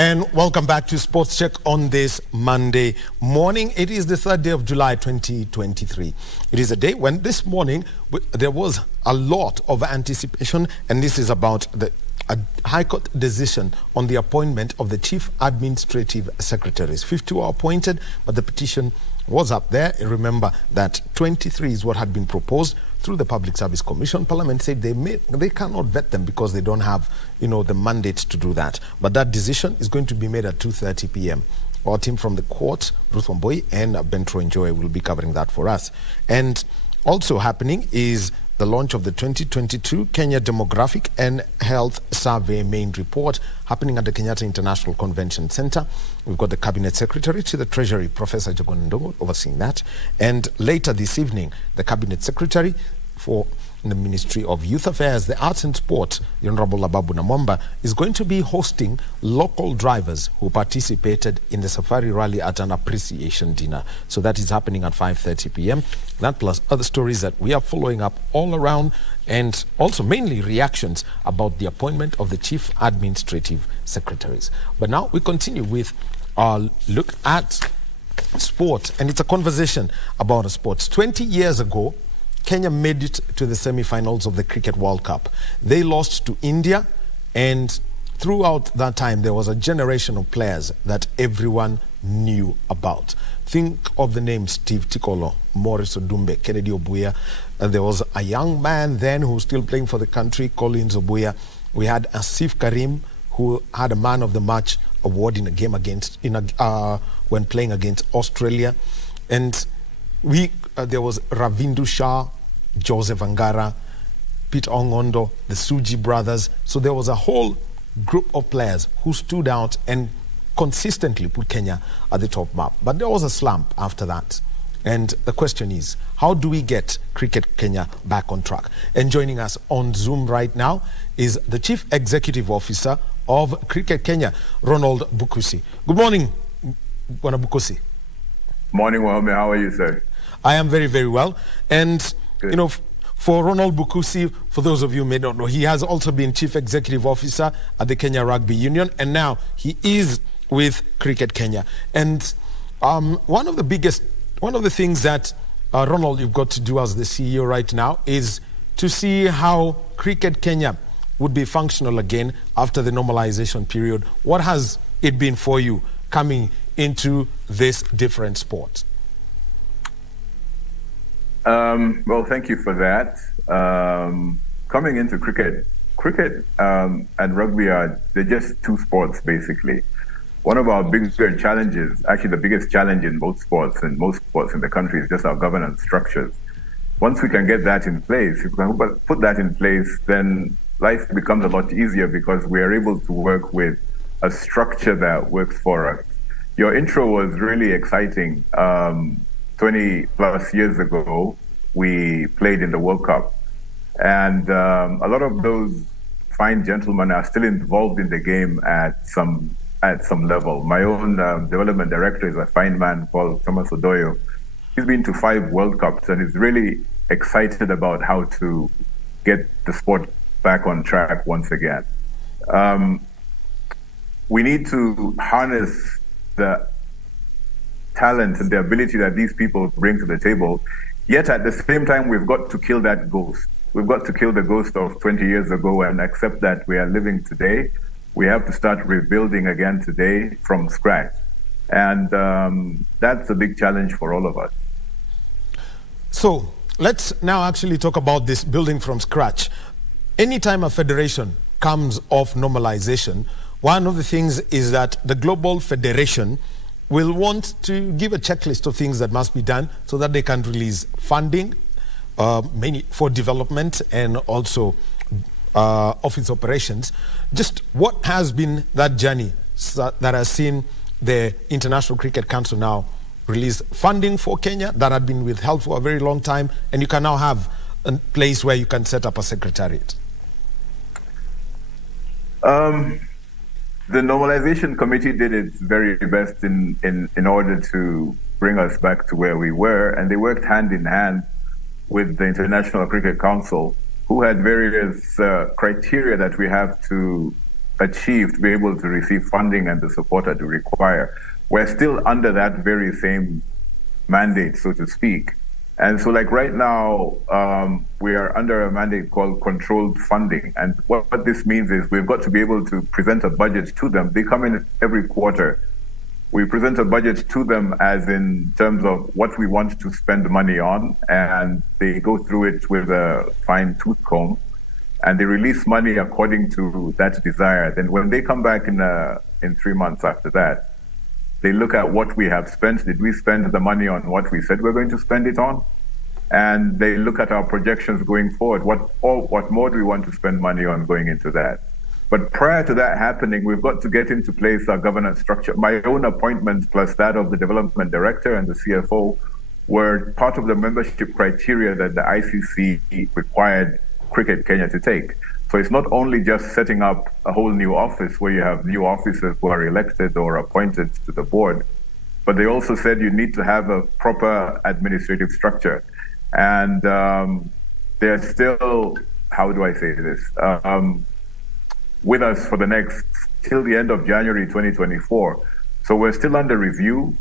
And welcome back to Sports Check on this Monday morning. It is the 3rd day of July 2023. It is a day when this morning there was a lot of anticipation, and this is about the High Court decision on the appointment of the Chief Administrative Secretaries. 50 were appointed, but the petition was up there. Remember that 23 is what had been proposed through the Public Service Commission. Parliament said they cannot vet them because they don't have, the mandate to do that. But that decision is going to be made at 2:30 p.m. Our team from the court, Ruth Wamboi and Bentro Enjoy, will be covering that for us. And also happening is the launch of the 2022 Kenya Demographic and Health Survey main report happening at the Kenyatta International Convention Center. We've got the Cabinet Secretary to the Treasury, Professor Jagon Ndongo, overseeing that. And later this evening, the Cabinet Secretary for the Ministry of Youth Affairs, the Arts and Sport, the Honorable Ababu Namwamba, is going to be hosting local drivers who participated in the safari rally at an appreciation dinner. So that is happening at 5:30 p.m. That plus other stories that we are following up all around, and also mainly reactions about the appointment of the Chief Administrative Secretaries. But now we continue with our look at sport, and it's a conversation about sports. 20 years ago, Kenya made it to the semi-finals of the Cricket World Cup. They lost to India, and throughout that time, there was a generation of players that everyone knew about. Think of the names Steve Tikolo, Maurice Odumbe, Kennedy Obuya. There was a young man then who was still playing for the country, Collins Obuya. We had Asif Karim, who had a Man of the Match award in a game when playing against Australia. And there was Ravindu Shah, Joseph Angara, Peter Ongondo, the Suji brothers. So there was a whole group of players who stood out and consistently put Kenya at the top map. But there was a slump after that. And the question is, how do we get Cricket Kenya back on track? And joining us on Zoom right now is the Chief Executive Officer of Cricket Kenya, Ronald Bukusi. Good morning, Bwana Bukusi. Morning, Wahome. How are you, sir? I am very, very well. And, Good. For Ronald Bukusi, for those of you who may not know, he has also been Chief Executive Officer at the Kenya Rugby Union, and now he is with Cricket Kenya. And one of the things that, Ronald, you've got to do as the CEO right now is to see how Cricket Kenya would be functional again after the normalization period. What has it been for you coming into this different sport? Well, thank you for that. Coming into cricket and rugby they're just two sports, basically. One of our bigger challenges, actually the biggest challenge in both sports and most sports in the country, is just our governance structures. Once we can get that in place, if we can put that in place, then life becomes a lot easier because we are able to work with a structure that works for us. Your intro was really exciting. 20 plus years ago, we played in the World Cup. And a lot of those fine gentlemen are still involved in the game at some level. My own development director is a fine man called Thomas Odoyo. He's been to 5 World Cups and is really excited about how to get the sport back on track once again. We need to harness the talent and the ability that these people bring to the table. Yet at the same time, we've got to kill that ghost. We've got to kill the ghost of 20 years ago and accept that we are living today. We have to start rebuilding again today from scratch. And that's a big challenge for all of us. So let's now actually talk about this building from scratch. Anytime a federation comes off normalization, one of the things is that the Global Federation will want to give a checklist of things that must be done so that they can release funding mainly for development and also office operations. Just what has been that journey that has seen the International Cricket Council now release funding for Kenya that had been withheld for a very long time, and you can now have a place where you can set up a secretariat? The Normalization Committee did its very best in order to bring us back to where we were, and they worked hand in hand with the International Cricket Council, who had various criteria that we have to achieve to be able to receive funding and the support that we require. We're still under that very same mandate, so to speak. And so like right now, we are under a mandate called controlled funding. And what this means is we've got to be able to present a budget to them. They come in every quarter. We present a budget to them as in terms of what we want to spend money on, and they go through it with a fine tooth comb, and they release money according to that desire. Then when they come back in 3 months after that, they look at what we have spent. Did we spend the money on what we said we're going to spend it on? And they look at our projections going forward. What more do we want to spend money on going into that? But prior to that happening, we've got to get into place our governance structure. My own appointments plus that of the development director and the CFO were part of the membership criteria that the ICC required Cricket Kenya to take. So it's not only just setting up a whole new office where you have new officers who are elected or appointed to the board, but they also said you need to have a proper administrative structure. And they're still, how do I say this, with us for the next, till the end of January 2024. So we're still under review.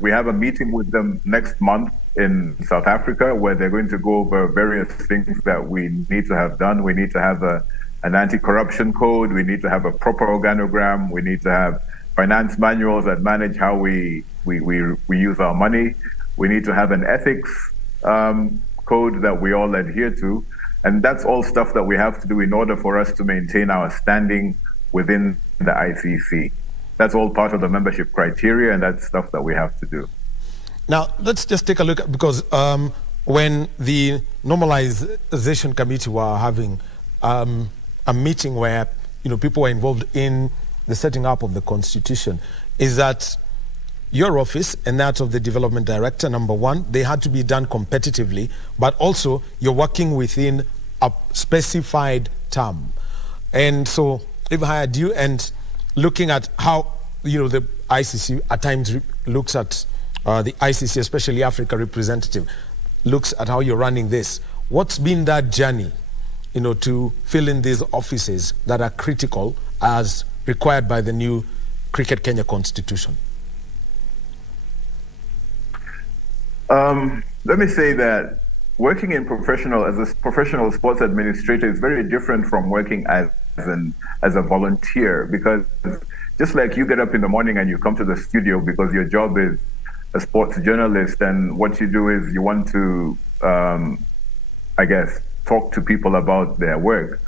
We have a meeting with them next month in South Africa where they're going to go over various things that we need to have done. We need to have an anti-corruption code. We need to have a proper organogram. We need to have finance manuals that manage how we use our money. We need to have an ethics code that we all adhere to. And that's all stuff that we have to do in order for us to maintain our standing within the ICC. That's all part of the membership criteria, and that's stuff that we have to do. Now, let's just take a look at, because when the normalization committee were having a meeting where people were involved in the setting up of the constitution, is that your office and that of the development director, number one, they had to be done competitively, but also you're working within a specified term. And so they've hired you, and looking at how the ICC at times looks at the ICC, especially Africa representative, looks at how you're running this. What's been that journey, to fill in these offices that are critical as required by the new Cricket Kenya constitution? Let me say that working as a professional sports administrator is very different from working as a volunteer, because just like you get up in the morning and you come to the studio because your job is a sports journalist, and what you do is you want to, talk to people about their work.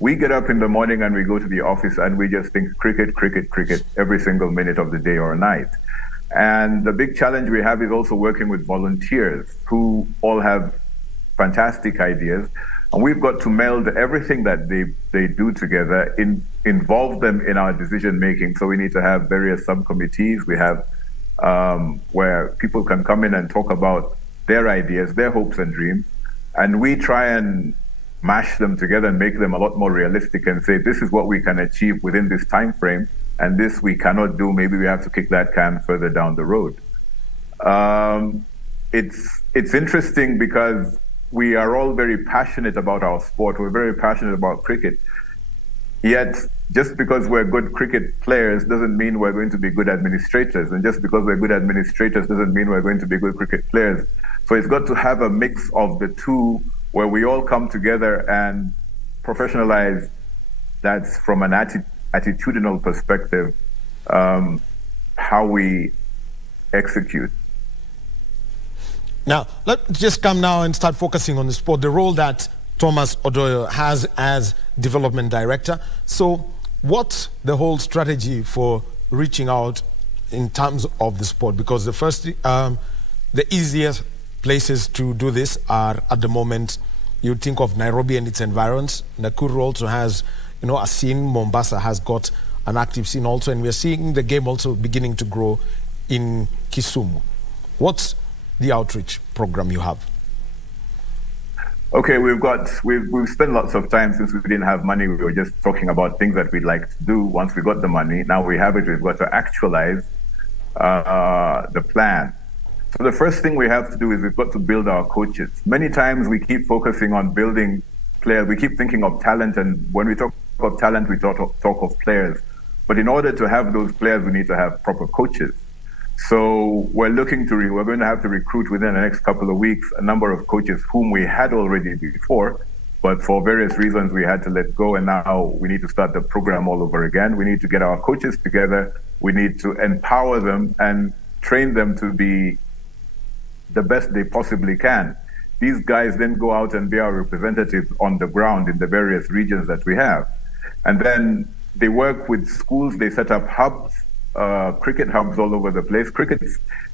We get up in the morning and we go to the office and we just think cricket, cricket, cricket every single minute of the day or night. And the big challenge we have is also working with volunteers who all have fantastic ideas. And we've got to meld everything that they do together, involve them in our decision making. So we need to have various subcommittees. We have where people can come in and talk about their ideas, their hopes and dreams. And we try and mash them together and make them a lot more realistic and say, this is what we can achieve within this time frame, and this we cannot do. Maybe we have to kick that can further down the road. It's interesting because we are all very passionate about our sport. We're very passionate about cricket. Yet, just because we're good cricket players doesn't mean we're going to be good administrators. And just because we're good administrators doesn't mean we're going to be good cricket players. So it's got to have a mix of the two where we all come together and professionalize. That's from an attitudinal perspective, how we execute. Now, let's just come now and start focusing on the sport, the role that Thomas Odoyo has as development director. So what's the whole strategy for reaching out in terms of the sport? Because the easiest places to do this are, at the moment, you think of Nairobi and its environs. Nakuru also has, a scene. Mombasa has got an active scene also, and we're seeing the game also beginning to grow in Kisumu. What's the outreach program you have? Okay, we've spent lots of time since we didn't have money. We were just talking about things that we'd like to do once we got the money. Now we have it, we've got to actualize the plan. So the first thing we have to do is we've got to build our coaches. Many times we keep focusing on building players. We keep thinking of talent, and when we talk of talent, we talk of players. But in order to have those players, we need to have proper coaches. So we're going to have to recruit within the next couple of weeks a number of coaches whom we had already before, but for various reasons we had to let go, and now we need to start the program all over again. We need to get our coaches together. We need to empower them and train them to be the best they possibly can. These guys then go out and be our representatives on the ground in the various regions that we have. And then they work with schools, they set up hubs, cricket hubs all over the place. Cricket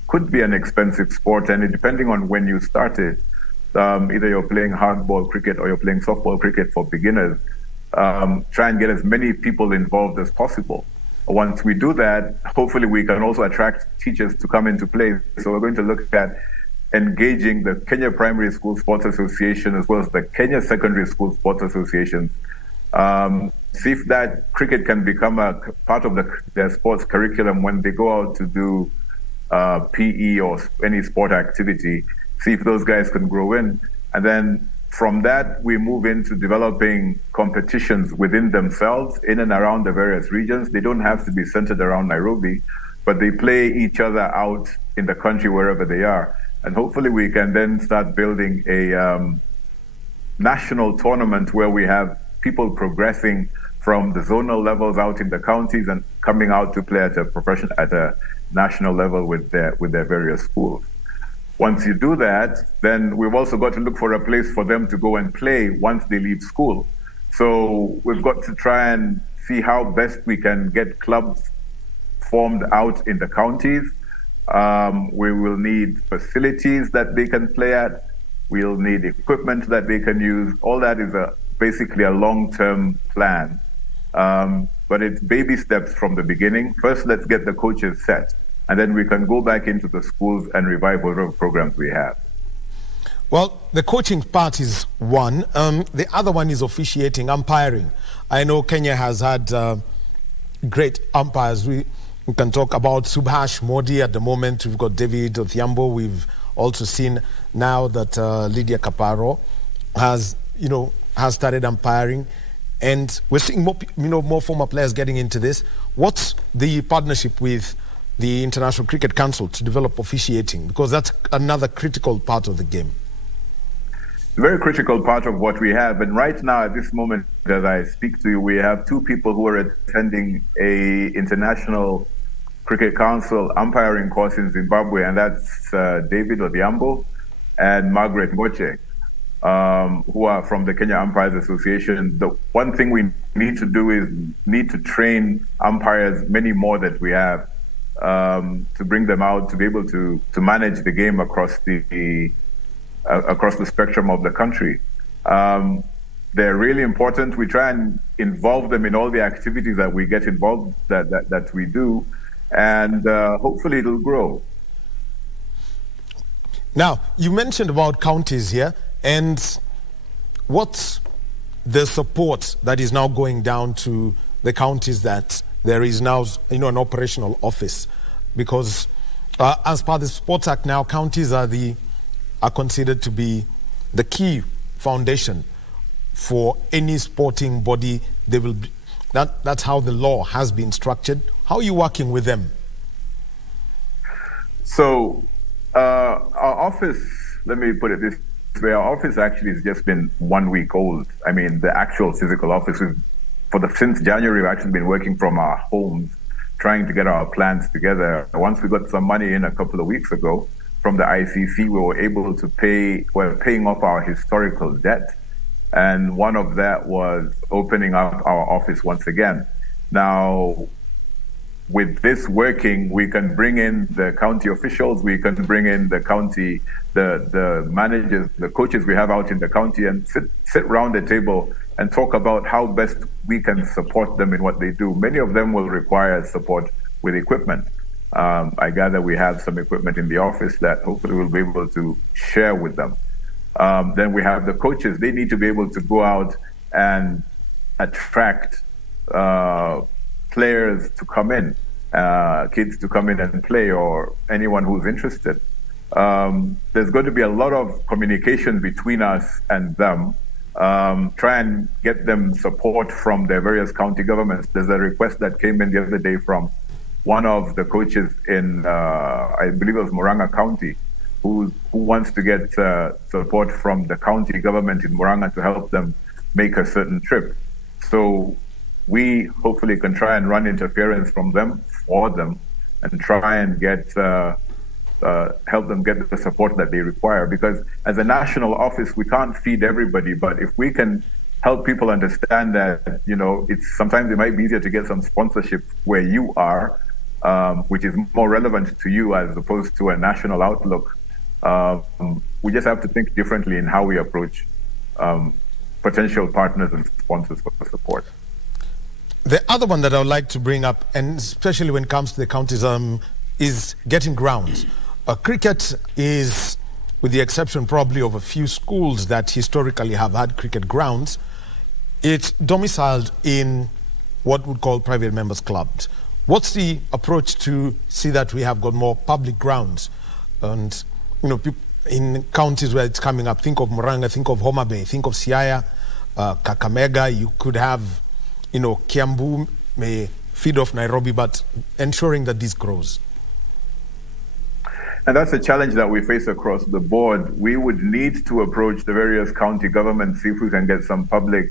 could be an expensive sport, and depending on when you started, either you're playing hardball cricket or you're playing softball cricket for beginners, try and get as many people involved as possible. Once we do that, hopefully we can also attract teachers to come into play. So we're going to look at engaging the Kenya Primary School Sports Association as well as the Kenya Secondary School Sports Association. See if that cricket can become a part of their sports curriculum when they go out to do PE or any sport activity. See if those guys can grow in. And then from that, we move into developing competitions within themselves in and around the various regions. They don't have to be centered around Nairobi, but they play each other out in the country wherever they are. And hopefully we can then start building a national tournament where we have people progressing from the zonal levels out in the counties and coming out to play at a national level with their various schools. Once you do that, then we've also got to look for a place for them to go and play once they leave school. So we've got to try and see how best we can get clubs formed out in the counties. We will need facilities that they can play at. We'll need equipment that they can use. All that is basically a long-term plan. But it's baby steps from the beginning. First, let's get the coaches set, and then we can go back into the schools and revive whatever programs we have. Well, the coaching part is one. The other one is officiating, umpiring. I know Kenya has had great umpires. We can talk about Subhash Modi at the moment. We've got David Odhiambo. We've also seen now that Lydia Kaparo has started umpiring. And we're seeing more former players getting into this. What's the partnership with the International Cricket Council to develop officiating? Because that's another critical part of the game. It's a very critical part of what we have. And right now, at this moment, as I speak to you, we have two people who are attending a International Cricket Council umpiring course in Zimbabwe, and that's David Odhiambo and Margaret Moche. Who are from the Kenya Umpires Association. The one thing we need to do is need to train umpires, many more that we have, to bring them out to be able to manage the game across the spectrum of the country. They're really important. We try and involve them in all the activities that we get involved that we do, and hopefully it'll grow. Now, you mentioned about counties here. And what's the support that is now going down to the counties that there is now, an operational office? Because as per the Sports Act now, counties are considered to be the key foundation for any sporting body. That's how the law has been structured. How are you working with them? So our office, let me put it this way, our office actually has just been 1 week old. I mean, the actual physical office, since January, we've actually been working from our homes, trying to get our plans together. Once we got some money in a couple of weeks ago from the ICC, we were able to paying off our historical debt. And one of that was opening up our office once again. Now, with this working, we can bring in the county officials, we can bring in the county, the managers, the coaches we have out in the county, and sit around the table and talk about how best we can support them in what they do. Many of them will require support with equipment. I gather we have some equipment in the office that hopefully we'll be able to share with them. Then we have the coaches. They need to be able to go out and attract players to come in, kids to come in and play, or anyone who's interested. There's going to be a lot of communication between us and them try and get them support from their various county governments. There's a request that came in the other day from one of the coaches in, I believe it was Murang'a County, who wants to get support from the county government in Murang'a to help them make a certain trip. So we hopefully can try and run interference from them for them and try and get help them get the support that they require. Because as a national office, we can't feed everybody, but if we can help people understand that, it's sometimes it might be easier to get some sponsorship where you are, which is more relevant to you as opposed to a national outlook. We just have to think differently in how we approach potential partners and sponsors for support. The other one that I would like to bring up, and especially when it comes to the counties, is getting grounds. Cricket is, with the exception probably of a few schools that historically have had cricket grounds, it's domiciled in what we call private members clubs. What's the approach to see that we have got more public grounds? And, in counties where it's coming up, think of Murang'a, think of Homa Bay, think of Siaya, Kakamega, you could have, Kiambu may feed off Nairobi, but ensuring that this grows. And that's a challenge that we face across the board. We would need to approach the various county governments, see if we can get some public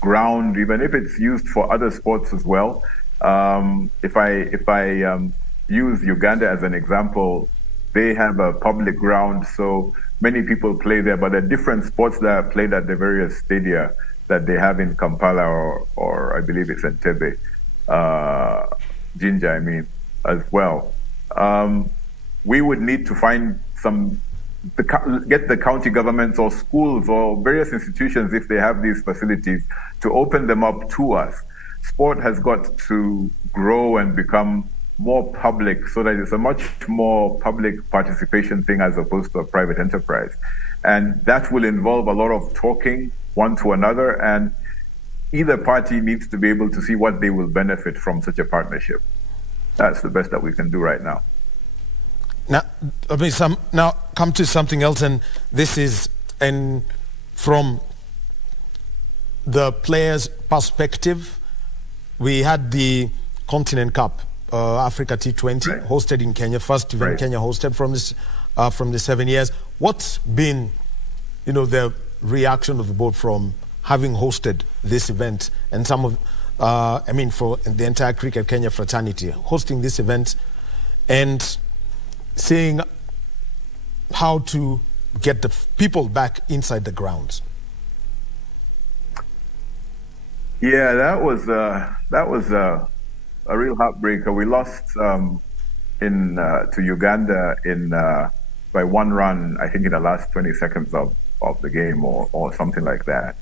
ground, even if it's used for other sports as well. If I use Uganda as an example, they have a public ground, so many people play there, but there are different sports that are played at the various stadia that they have in Kampala or I believe it's Entebbe, Jinja, as well. We would need to find get the county governments or schools or various institutions, if they have these facilities, to open them up to us. Sport has got to grow and become more public so that it's a much more public participation thing as opposed to a private enterprise. And that will involve a lot of talking one to another, and either party needs to be able to see what they will benefit from such a partnership. That's the best that we can do right now. Now come to something else, and this is from the players' perspective. We had the Continent Cup, Africa T20, hosted in Kenya, first event Kenya hosted from the 7 years. What's been, the reaction of the board from having hosted this event, and some of, for the entire Cricket Kenya fraternity, hosting this event and seeing how to get the people back inside the grounds? Yeah, that was a real heartbreaker. We lost to Uganda by one run, I think in the last 20 seconds of the game or something like that.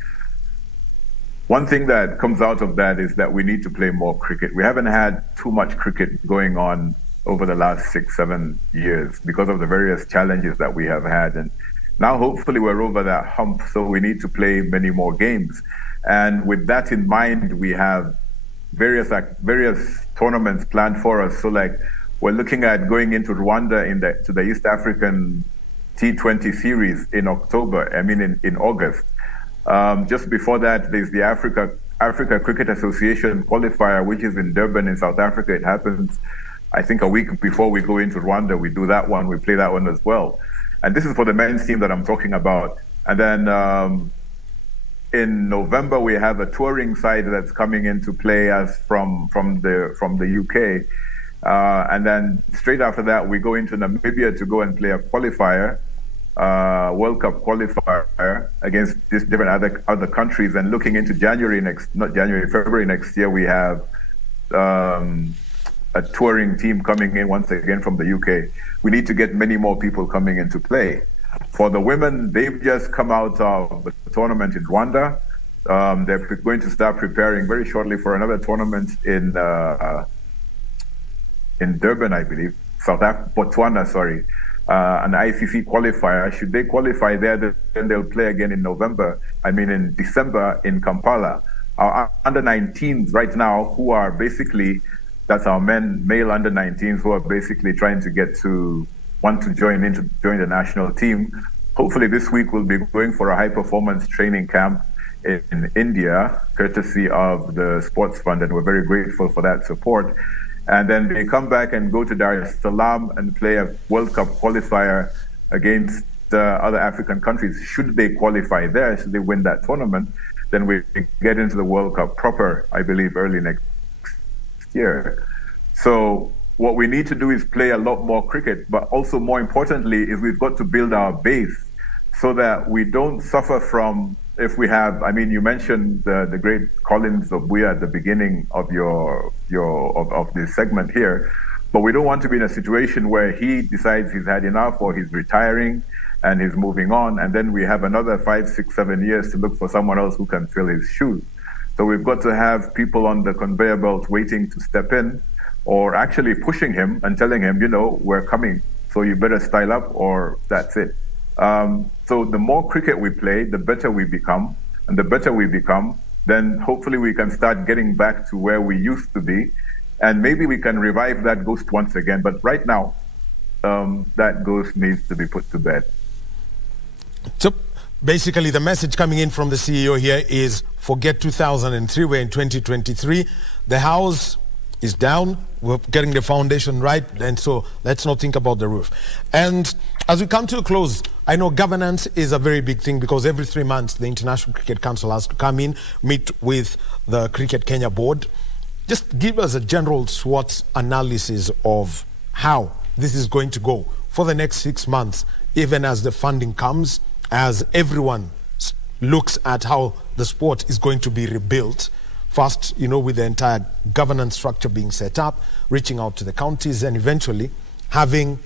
One thing that comes out of that is that we need to play more cricket. We haven't had too much cricket going on over the last 6-7 years because of the various challenges that we have had. And now hopefully we're over that hump, so we need to play many more games. And with that in mind, we have various tournaments planned for us. So like we're looking at going into Rwanda to the East African T20 series in October, in August. Just before that, there's the Africa Cricket Association qualifier, which is in Durban in South Africa. It happens, I think, a week before we go into Rwanda. We do that one, we play that one as well. And this is for the men's team that I'm talking about. And then in November, we have a touring side that's coming into play as from the UK. And then straight after that, we go into Namibia to go and play a qualifier, World Cup qualifier against different other countries. And looking into February next year, we have a touring team coming in once again from the UK. We need to get many more people coming into play. For the women, they've just come out of the tournament in Rwanda. They're going to start preparing very shortly for another tournament in Durban, I believe, Botswana, sorry, an ICC qualifier. Should they qualify there, then they'll play again in in December in Kampala. Our under-19s right now, who are basically, that's our male under-19s who are basically trying to want to join the national team. hopefully this week we'll be going for a high performance training camp in India, courtesy of the Sports Fund, and we're very grateful for that support. And then they come back and go to Dar es Salaam and play a World Cup qualifier against other African countries. Should they qualify there, should they win that tournament, then we get into the World Cup proper, I believe, early next year. So what we need to do is play a lot more cricket, but also more importantly is we've got to build our base so that we don't suffer from, if we have, I mean, you mentioned the great Collins Obuya at the beginning of of this segment here, but we don't want to be in a situation where he decides he's had enough or he's retiring and he's moving on, and then we have another 5, 6, 7 years to look for someone else who can fill his shoes. So we've got to have people on the conveyor belt waiting to step in, or actually pushing him and telling him, you know, we're coming, so you better style up or that's it. So the more cricket we play, the better we become. And the better we become, then hopefully we can start getting back to where we used to be. And maybe we can revive that ghost once again. But right now, that ghost needs to be put to bed. So basically the message coming in from the CEO here is forget 2003, we're in 2023. The house is down, we're getting the foundation right, and so let's not think about the roof. And as we come to a close, I know governance is a very big thing because every 3 months the International Cricket Council has to come in, meet with the Cricket Kenya board. Just give us a general SWOT analysis of how this is going to go for the next 6 months, even as the funding comes, as everyone looks at how the sport is going to be rebuilt. First, you know, with the entire governance structure being set up, reaching out to the counties, and eventually having,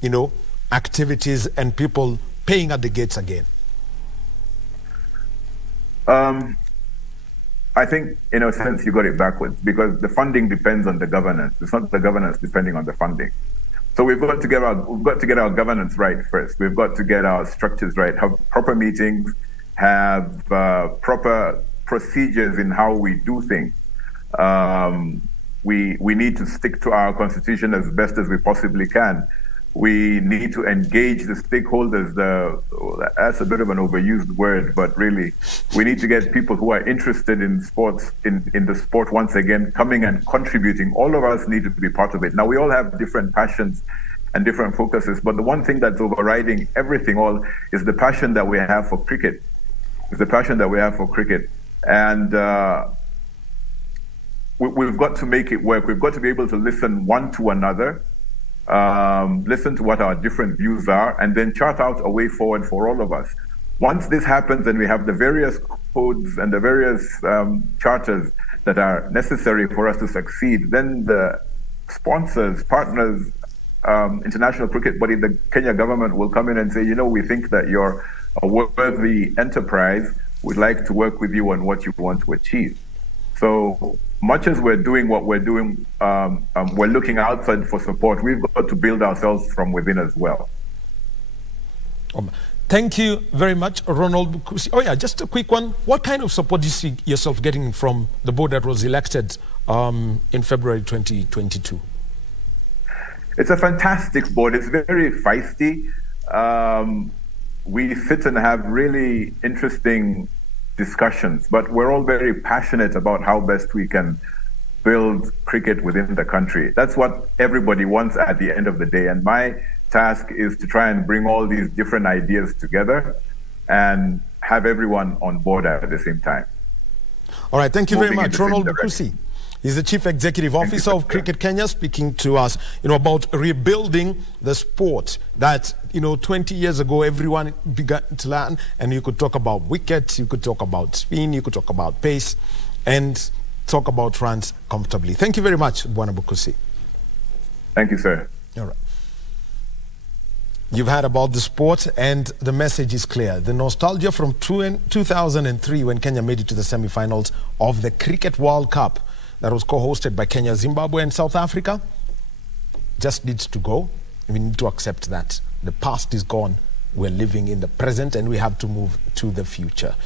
you know, activities and people paying at the gates again. I think, in a sense, you got it backwards because the funding depends on the governance. It's not the governance depending on the funding. So we've got to get our governance right first. We've got to get our structures right, have proper meetings, have proper procedures in how we do things. We need to stick to our constitution as best as we possibly can. We need to engage the stakeholders. That's a bit of an overused word, but really, we need to get people who are interested in sports, in the sport once again, coming and contributing. All of us need to be part of it. Now, we all have different passions and different focuses, but the one thing that's overriding everything all is the passion that we have for cricket. It's the passion that we have for cricket. And we've got to make it work. We've got to be able to listen one to another, listen to what our different views are, and then chart out a way forward for all of us. Once this happens and we have the various codes and the various charters that are necessary for us to succeed, then the sponsors, partners, international cricket body, the Kenya government will come in and say, you know, we think that you're a worthy enterprise. We'd like to work with you on what you want to achieve. So much as we're doing what we're doing, we're looking outside for support. We've got to build ourselves from within as well. Thank you very much, Ronald Bukusi. Oh yeah, just a quick one. What kind of support do you see yourself getting from the board that was elected in February 2022? It's a fantastic board. It's very feisty. We sit and have really interesting discussions, but we're all very passionate about how best we can build cricket within the country. That's what everybody wants at the end of the day. And my task is to try and bring all these different ideas together and have everyone on board at the same time. All right, thank you very much, Ronald Bukusi. He's the Chief Executive Officer of Cricket Kenya, speaking to us, you know, about rebuilding the sport that, you know, 20 years ago everyone began to learn, and you could talk about wickets, you could talk about spin, you could talk about pace, and talk about runs comfortably. Thank you very much, Bwana Bukusi. Thank you, sir. All right. You've heard about the sport, and the message is clear. The nostalgia from 2003 when Kenya made it to the semi-finals of the Cricket World Cup that was co-hosted by Kenya, Zimbabwe, and South Africa just needs to go. We need to accept that. The past is gone. We're living in the present, and we have to move to the future.